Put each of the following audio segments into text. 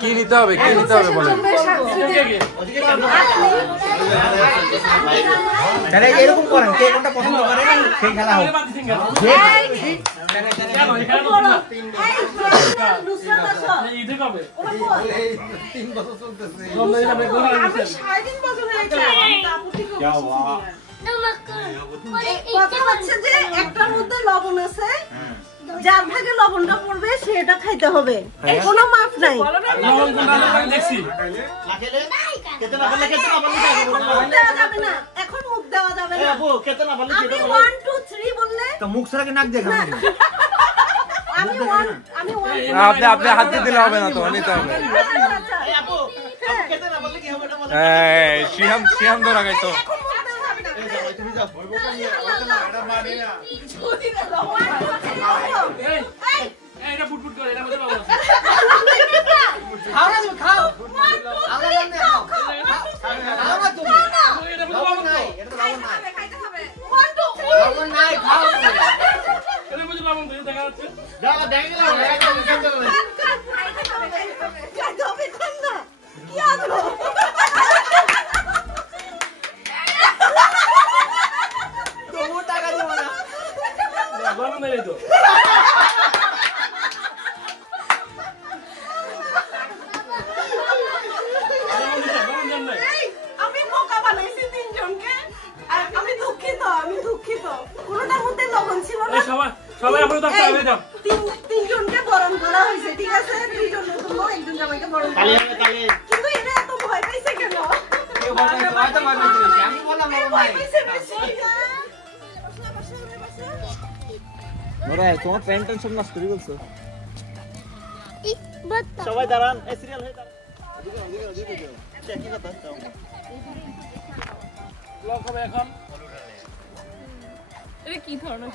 কি নিতে হবে বলেন। এরকম করেন, কে কোনটা পছন্দ করে সেই খেলা হোক। একটার মধ্যে লবণ আছে, যার ভাগে লবণটা পড়বে সেটা খাইতে হবে, কোনো মাপ নাই। এখন মুখ দেওয়া যাবে না। আমি 1 2 3 বললে মুখ ছাড়া নাক দেখাবেন। আপনি হাত দিয়ে দিলে হবে না তো, নিতে হবে। শিহাম ধরা গাইতো। আমি বোকা বানাইছি তিনজনকে, আমি দুঃখিত, কোনটার মধ্যে লবণ ছিল না। সবাই আপনারা তো খাবে দাও। তিনজনকে বরণ করা হয়েছে, ঠিক আছে? দুইজন নতুন লোক, একজন জামাইকে বরণ করা হয়েছে। কিন্তু এরা এত ভয় পাইছে কেন? আমি বললাম তোমার প্যান্ট সব নষ্ট করে বলছো। সবাই দাঁড়ান, সিরিয়াল হয়ে দাঁড়ান। ব্লক হবে এখন। এটা কি ধরনের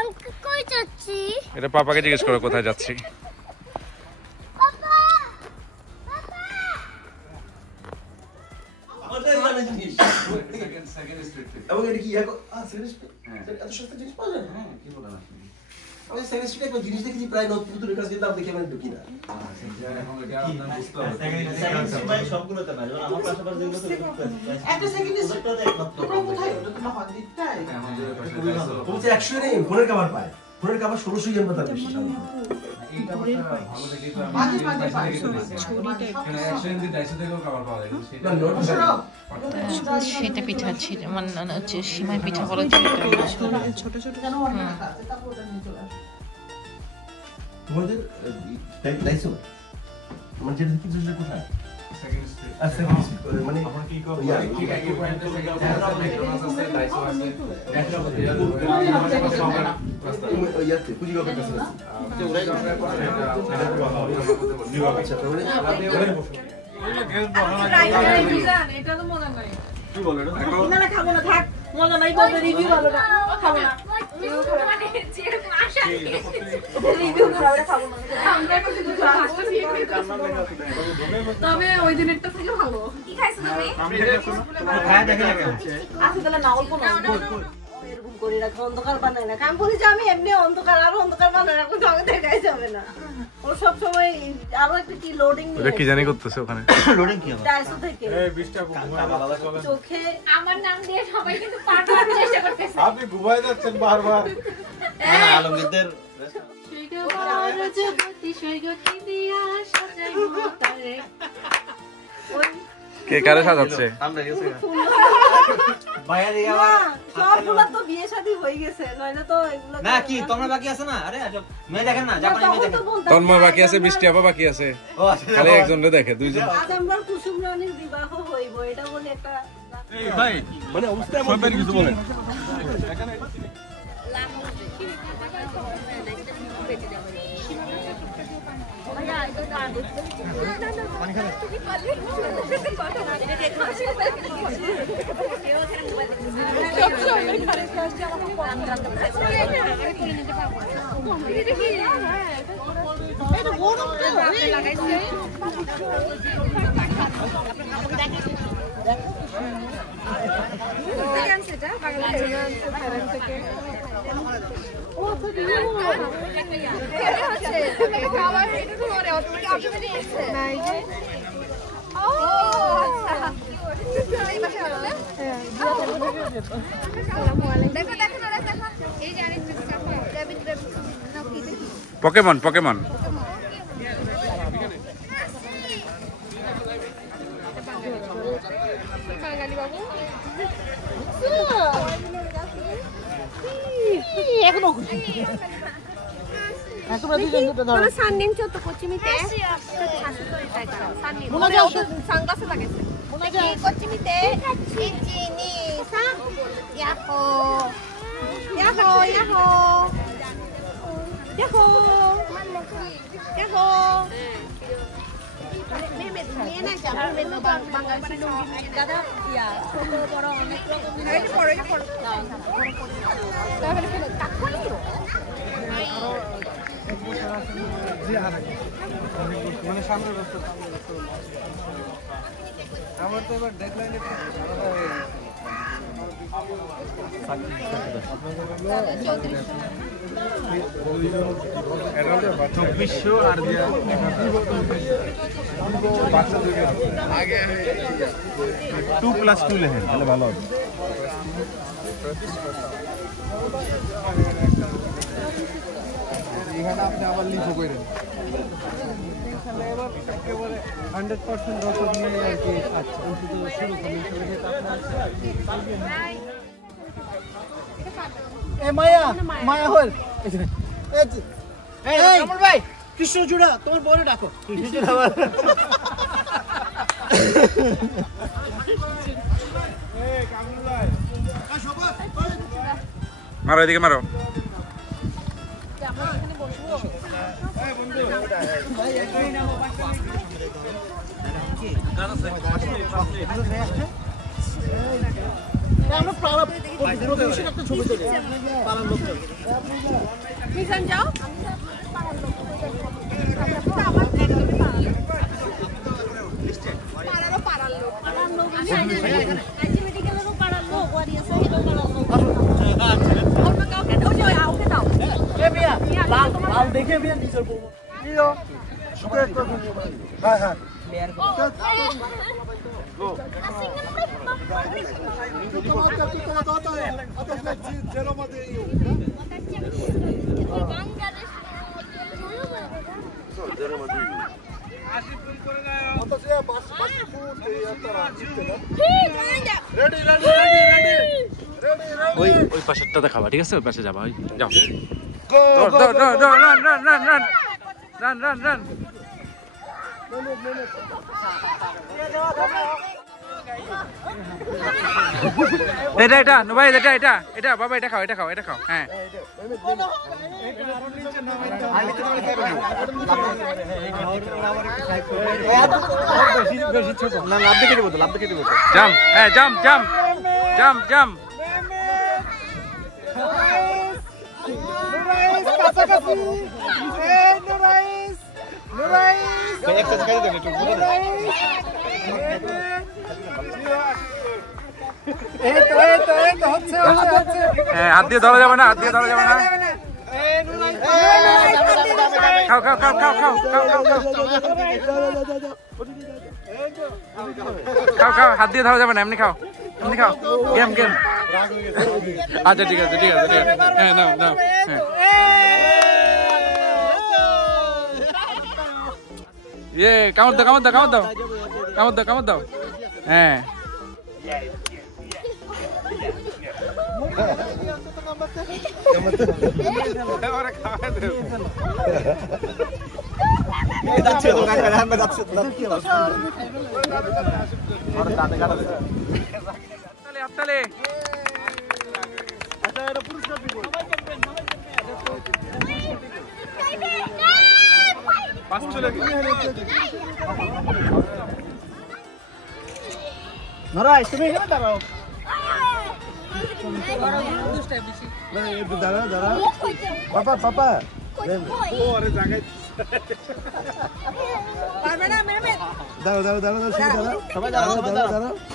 আঙ্কেল কই যাচ্ছি? এটা পাপাকে জিজ্ঞেস করো কোথায় যাচ্ছি। জিনিস দেখি প্রায় নতুন কাছে দাম দেখে মানে ঢুকি না। সবগুলোতে না, আমার পাশাপাশি ফোনের কাভার পায়, ফোনের কাভার 1600 yen দাম বেশি। সেটা পিঠা ছিল, মানে হচ্ছে সিমাই পিঠা বলে ছোট ছোট। তোমাদের দাইছো মানে যেটা কিছু কোথায় মানে এটা তো মনে নাই। কি বলে না খাবো না, থাক, মজা নাই, বলতে রিভিউ ভালো না, খাবো না। তবে ওই দিনেরটা থেকে ভালো। কি খাইছো তুমি? আচ্ছা তাহলে না অল্প না, এরকম করে রাখো, অন্ধকার বানায় না। আমি বলি যে আমি এমনি অন্ধকার আর অন্ধকার বানায় রাখবো, আমাকে দেখাই যাবে না। ও সব সময় আরো একটা কি লোডিং ওটা কি জানি করতেছে ওখানে। লোডিং কি হবে? ডাইসো থেকে এই 20টা ঘুমায় চোখে আমার নাম দিয়ে সবাই কিন্তু পার করার চেষ্টা করতেছে। আপনি ঘুমায় যাচ্ছেন বারবার। না আলমগীরদের কে কারে সাজাচ্ছে? আমরা গেছি সবগুলো তো বিয়ে শাদী হয়ে গেছে, নইলে তো এগুলো না। কি তোমরা বাকি আছে না? আরে মেয়ে দেখেন না, জাপানি মেয়ে দেখেন। তন্ময় বাকি আছে, বৃষ্টি আপা বাকি আছে, ও আচ্ছা, খালি একজনরে দেখে, দুইজন। আজ আমরা কুসুম রানীর বিবাহ হইব, এটা বলে একটা ভাই মানে অবস্থা সবাই কিছু বলেন। ভাইয়া পকেমন পকেমন সাননিং ছোট কোচিমিতে সাননিং সানগ্লাস লাগাইছে কোচিমিতে চিনি সা Yahoo Yahoo Yahoo Yahoo Yahoo মেয়ে না যাবে বাংলাদেশি লুঙ্গি দাদা ইয়া ছোট বড় অনেক রকম এটা পড়ো তাহলে ফেলো তাকলি মানে সামনে রাস্তা আমার তো এবার ডেডলাইনে চব্বিশশো আর আগে 2+2 লেখেন তাহলে ভালো হবে। এখানে আপনি আবার লিখো করেন এবার একেবারে 100% রসদ নিয়ে আর কি আচ্ছা শুরু এ মায়া মায়া হল এই কামল ভাই কৃষ্ণচূড়া তোমার বউরে ডাকো কৃষ্ণচূড়া এই কামল ভাই মারো এদিকে মারো দেখে নিজের হ্যাঁ হ্যাঁ ওই ওই পাশেরটা দেখাবা ঠিক আছে ওই পাশে যাবা ওই যাও run run run run run run run এটা এটা ভাই এটা এটা এটা বাবা এটা খাও এটা খাও এটা খাও হ্যাঁ বেশি ছোট না লাভ দেখে দেবো তো লাভ দেখে দেবো জাম হ্যাঁ জাম জাম জাম জাম হাত দিয়ে ধরা যাবে না হাত দিয়ে ধরা যাবে না খাও খাও খাও খাও খাও খাও খাও খাও খাও খাও হাত দিয়ে ধরা যাবে না এমনি খাও এমনি খাও গেম গেম আচ্ছা ঠিক আছে ঠিক আছে ঠিক আছে হ্যাঁ নাও নাও হ্যাঁ ইয়ে কামড় দাও কামড় দাও কামড় দাও কামড় দাও কামড় দাও হ্যাঁ হাততালি নরাই তুমি এখানে দাঁড়াও দাঁড়াও দাঁড়াও পাপা পাপা দাঁড়াও দাঁড়াও দাঁড়াও সবাই দাঁড়াও দাঁড়াও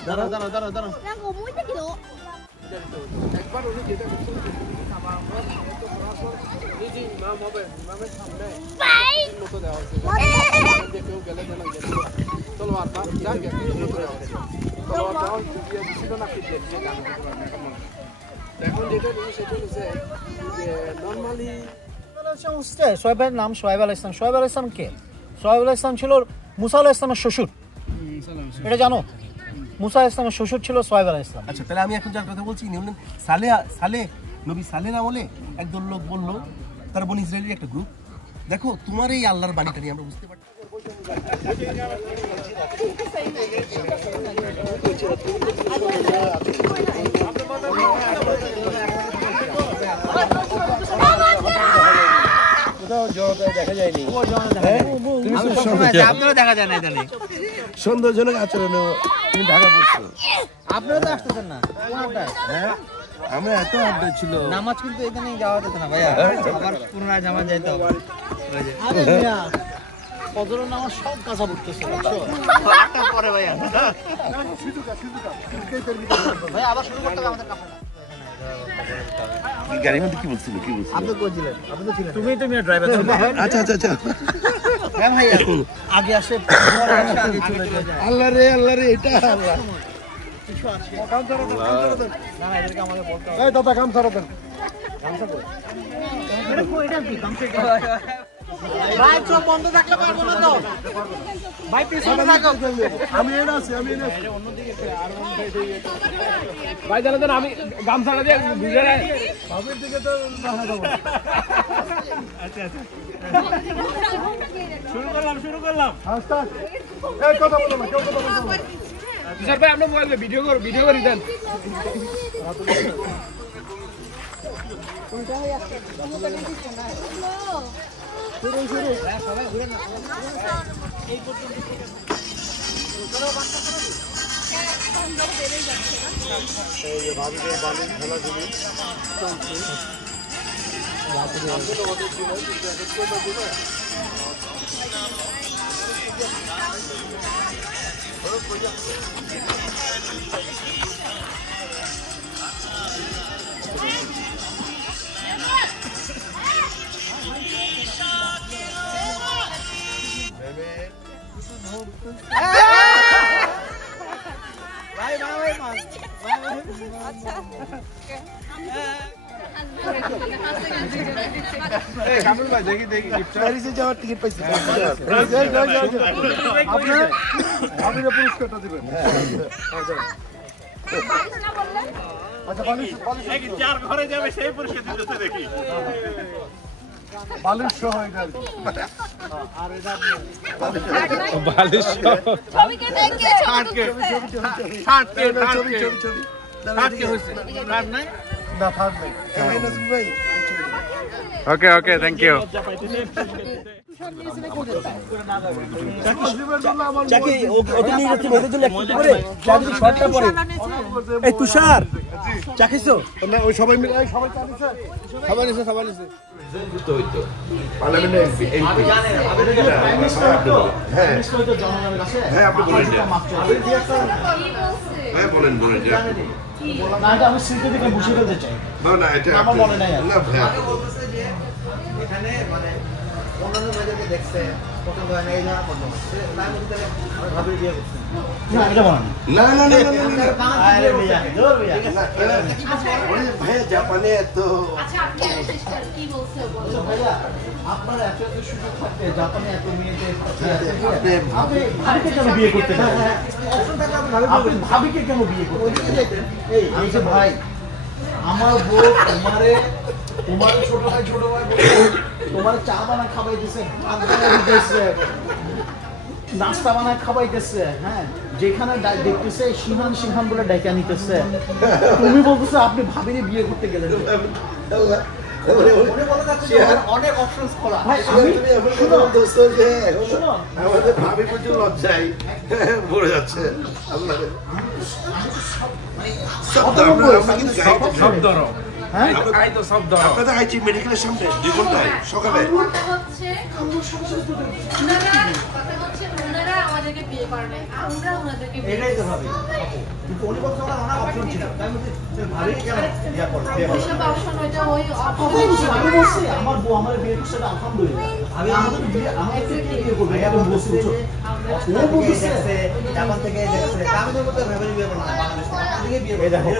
দাঁড়াও দাঁড়াও দাঁড়াও দাঁড়াও একবার উনি যেটা করছেন ইমাম হবে ইমামের সামনে মতো দেওয়া হয়েছে যে কেউ গেলে যেন চলো আর যা গেছে মতো দেওয়া হয়েছে চলো আর যাও ছিল না কি এখন যেটা সেটা হচ্ছে যে নর্মালি সোহেবের নাম সোহেব আল ইসলাম। সোহেব আল ইসলাম কে? সোহেব আল ইসলাম ছিল মুসা আল ইসলামের শ্বশুর, এটা জানো? মুসা আল ইসলামের শ্বশুর ছিল সোহেব আল ইসলাম। আচ্ছা তাহলে আমি এখন যার কথা বলছি ইনি হলেন সালে নবী সালের আমলে একদল লোক বললো তার বনি ইসরায়েলের একটা গ্রুপ, দেখো তোমার এই আল্লাহর বাণীটা নিয়ে আমরা বুঝতে পারছি দেখা যায়নি, আপনারা দেখা যায় না জানি সন্দেহজনক আচরণে তুমি ঢাকা পড়ছো। আপনারা তো আসতেছেন না হ্যাঁ আমরা এত আড্ডা ছিল, নামাজ কিন্তু এখানে যাওয়া যেত না ভাইয়া, আবার পুনরায় জামাত যাইতে হবে। ফজরের নামাজ সব কাঁচা পড়তেছে পরে ভাইয়া ভাইয়া আবার শুরু করতে হবে আমাদের কাপড় গাড়ির মধ্যে কি বলছিল আপনি কইছিলেন, আপনি তো ছিলেন, তুমি তো মিয়া ড্রাইভার। আচ্ছা আচ্ছা আচ্ছা হ্যাঁ ভাইয়া আগে আসে আগে চলে যায়। আল্লাহ রে এটা আল্লাহ কিছু আছে কাম ছাড়া দেন, না না এদেরকে আমাদের বলতে হবে। এই দাদা কাম ছাড়া দেন, এটা কইটা কি কাম থেকে ভাই চোখ বন্ধ থাকলে পারবো না তো ভাই পিছনে থাকো। আমি এনে আছি ভাই জানেন আমি গামছাটা দিয়ে ভিজে রাখ বাবুর দিকে তো দেখা দেবো। আচ্ছা আচ্ছা শুরু করলাম আস্তে এই কথা বলো না, কেউ কথা বলো না। স্যার ভাই আপনি মোবাইলে ভিডিও করি দেন। প্যারিসে যাওয়ার টিকিট পাইছি, আপনারা পুরস্কারটা দিবেন। যার ঘরে যাবে সেই পুরস্কার দিতে দেখি বালিশ সহ এটা আর বালিশ ছবিকে দেখে না থার্ড নাই ভাই। ওকে ওকে থ্যাংক ইউ। এই তুষার চা খাইছো? ওই সবাই মিলে সবাই নিছে আমি সিটে থেকে বসে ফেলতে চাই, আমার মনে নাই। এখানে মানে অন্যান্য মেয়েদেরকে দেখছে পছন্দ হয় না, এই জানা পছন্দ হচ্ছে তাই মধ্যে আমি ভাবি বিয়ে করছি না, এটা বলেন না না না আরে ভাইয়া জোর ভাইয়া ভাই জাপানে তো আচ্ছা আপনি কি বলছে বলো ভাইয়া আপনার এত এত সুযোগ থাকতে জাপানে এত মেয়েদের আপনি ভাবিকে কেন বিয়ে করতে অপশন থাকলে আপনি ভাবিকে কেন বিয়ে করতে? এই যে ভাই আমার বউ তোমার ছোট ভাই তোমার চা বানা খাওয়াইতেছে, ভাত বানাইতেছে, নাস্তা বানায় খাওয়াইতেছে, হ্যাঁ যেখানে দেখতেছে সিংহান বলে ডাইকা নিতেছে, তুমি বলতেছো আপনি ভাবিরে বিয়ে করতে গেলেন। উনি বলে যাচ্ছে যে অনেক অপশনস খোলা। ভাই আমি শুনো দোস্ত যে আমাদের ভাবি প্রচুর লজ্জায় পড়ে যাচ্ছে আল্লাহ সব ধরো হ্যাঁ আই তো সব ধরো আপনাদের আইছি মেডিকেলের সামনে 2 ঘন্টায় সকালে হচ্ছে ওনারা আমাদেরকে বিয়ে করে নাই, আমরা ওনাদেরকে বিয়ে এটাই তো ভাবি কিন্তু উনি বলছে ওনার অনেক অপশন ছিল তাই বলতে ভাবি কেন বিয়ে করবে ওইসব অপশন ওইটা ওই আমি বলছি আমার বউ আমার বিয়ে করছে আলহামদুলিল্লাহ আমি আমাদের বিয়ে আমাদের বিয়ে করবে এটা বলছি ও বলছে জাপান থেকে দেখছে আমি তো বলতে ভাবি বিয়ে করবে না বাংলাদেশ থেকে বিয়ে করবে